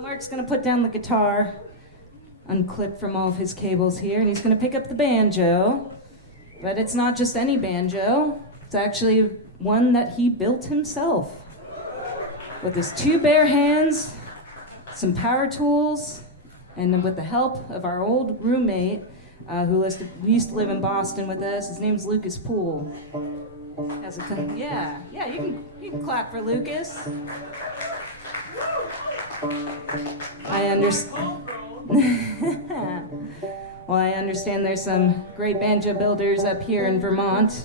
Mark's going to put down the guitar, unclipped from all of his cables here, and he's going to pick up the banjo. But it's not just any banjo. It's actually one that he built himself. With his two bare hands, some power tools, and with the help of our old roommate, who used to live in Boston with us. His name's Lucas Poole. Yeah, you can clap for Lucas. I understand. Well, I understand there's some great banjo builders up here in Vermont,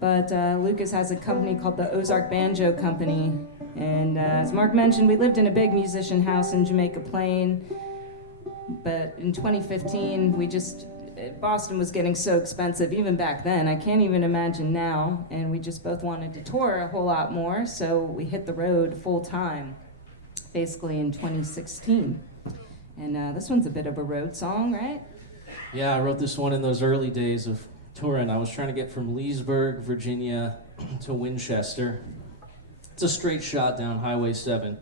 but Lucas has a company called the Ozark Banjo Company. And as Mark mentioned, we lived in a big musician house in Jamaica Plain, but in 2015, Boston was getting so expensive, even back then. I can't even imagine now, and we just both wanted to tour a whole lot more, so we hit the road full time, basically in 2016. And this one's a bit of a road song, right? Yeah, I wrote this one in those early days of touring. I was trying to get from Leesburg, Virginia to Winchester. It's a straight shot down Highway 7,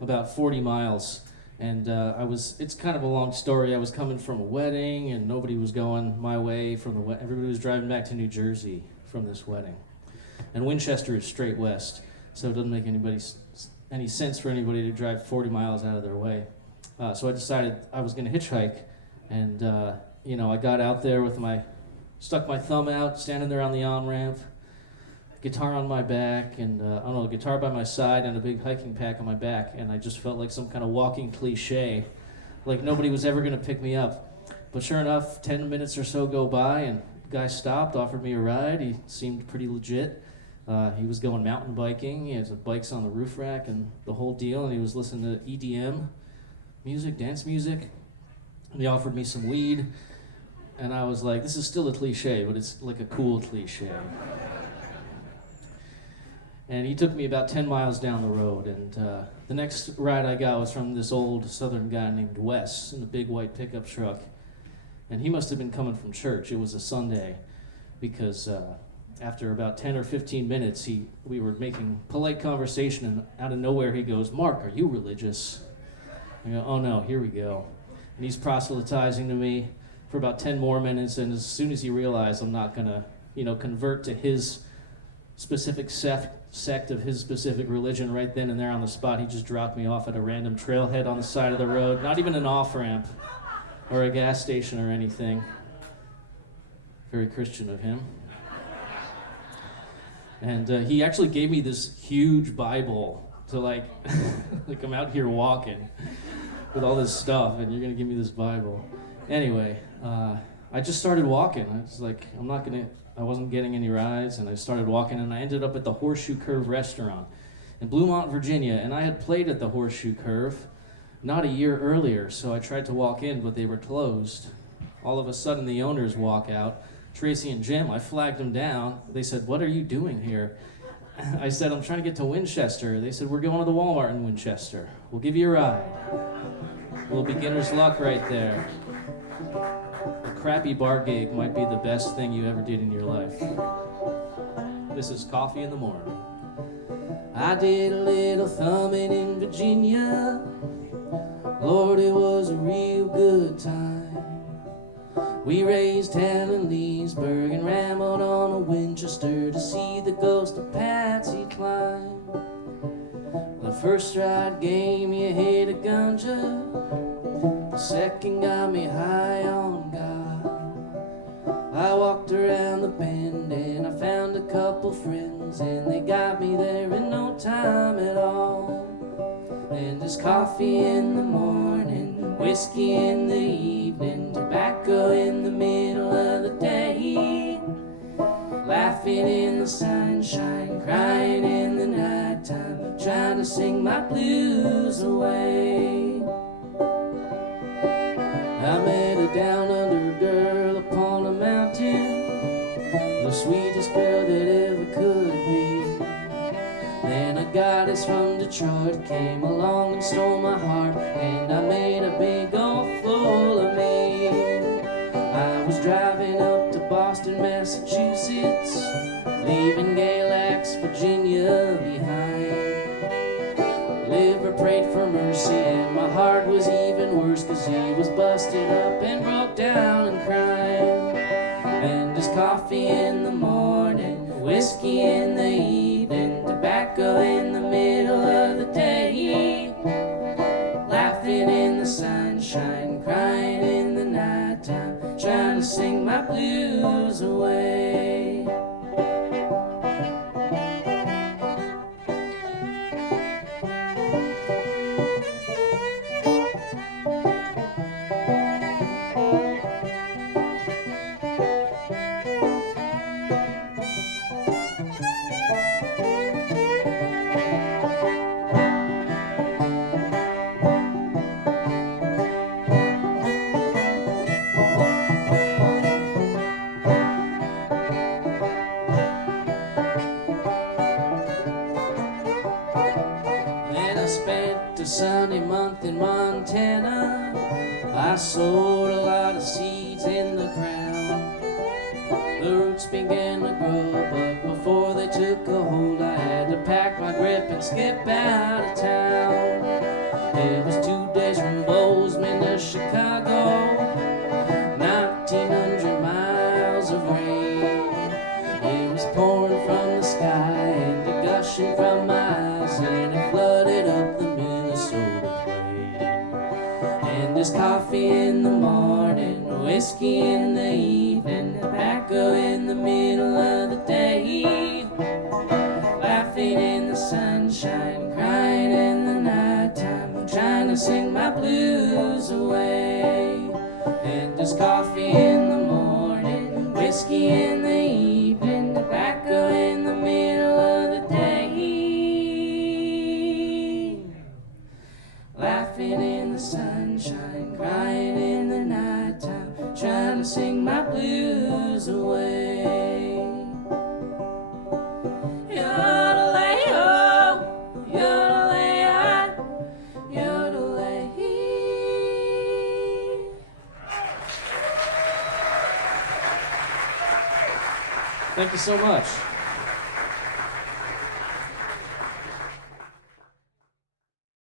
about 40 miles. And it's kind of a long story. I was coming from a wedding and nobody was going my way from the wedding. Everybody was driving back to New Jersey from this wedding. And Winchester is straight west, so it doesn't make any sense for anybody to drive 40 miles out of their way. So I decided I was going to hitchhike, and I got out there stuck my thumb out, standing there on the on-ramp, guitar on my back, and guitar by my side and a big hiking pack on my back, and I just felt like some kind of walking cliche, like nobody was ever going to pick me up. But sure enough, 10 minutes or so go by, and the guy stopped, offered me a ride. He seemed pretty legit. He was going mountain biking. He had the bikes on the roof rack and the whole deal, and he was listening to EDM music, dance music. And he offered me some weed, and I was like, this is still a cliche, but it's like a cool cliche. And he took me about 10 miles down the road, and the next ride I got was from this old southern guy named Wes in a big white pickup truck. And he must have been coming from church. It was a Sunday, because after about 10 or 15 minutes, we were making polite conversation, and out of nowhere he goes, "Mark, are you religious?" I go, "Oh no, here we go." And he's proselytizing to me for about 10 more minutes, and as soon as he realized I'm not gonna, convert to his specific sect of his specific religion right then and there on the spot, he just dropped me off at a random trailhead on the side of the road, not even an off-ramp or a gas station or anything. Very Christian of him. And he actually gave me this huge Bible to like I'm out here walking with all this stuff, and you're gonna give me this Bible. Anyway, I just started walking. I was like, I wasn't getting any rides, and I started walking, and I ended up at the Horseshoe Curve restaurant in Bluemont, Virginia, and I had played at the Horseshoe Curve not a year earlier, so I tried to walk in, but they were closed. All of a sudden, the owners walk out, Tracy and Jim. I flagged them down. They said, "What are you doing here?" I said, "I'm trying to get to Winchester." They said, "We're going to the Walmart in Winchester. We'll give you a ride." A little beginner's luck right there. A crappy bar gig might be the best thing you ever did in your life. This is Coffee in the Morning. I did a little thumbing in Virginia. Lord, it was a real good time. We raised hell in Leesburg and rambled on to Winchester to see the ghost of Patsy Cline. The first ride gave me a hit of ganja. The second got me high on God. I walked around the bend and I found a couple friends, and they got me there in no time at all. And there's coffee in the morning, whiskey in the evening, tobacco in the middle of the day, laughing in the sunshine, crying in the nighttime, trying to sing my blues away. I met a down under girl upon a mountain, the sweetest girl that ever could be. Then a goddess from Detroit came along and stole my heart, and I made a big old fool of me. I was driving up to Boston, Massachusetts, leaving Galax, Virginia behind. Liverpool prayed for mercy, and my heart was even worse, 'cause he was busted up and broke down and crying. And his coffee in the morning, whiskey in the evening, tobacco in the middle of the day, laughing in the sunshine, crying in the nighttime, trying to sing my blues away. Then I spent a sunny month in Montana. I sowed a lot of seeds in the ground. The roots began to grow, but before they took a hold, I had to pack my grip and skip out of town. It was 2 days from Bozeman to Chicago, 1,900 miles of rain. It was pouring from the sky and gushing from my eyes, and it flooded up the Minnesota plain. And there's coffee in the morning, whiskey in the evening, tobacco in the middle of the day, laughing in the sunshine, crying in the nighttime, I'm trying to sing my blues away. And there's coffee in the morning, whiskey in the evening, tobacco in the middle of the day, laughing in the sunshine, crying in the nighttime, trying to sing my blues away. Yodelay-oh, yodelay-ah, yodelay. Thank you so much.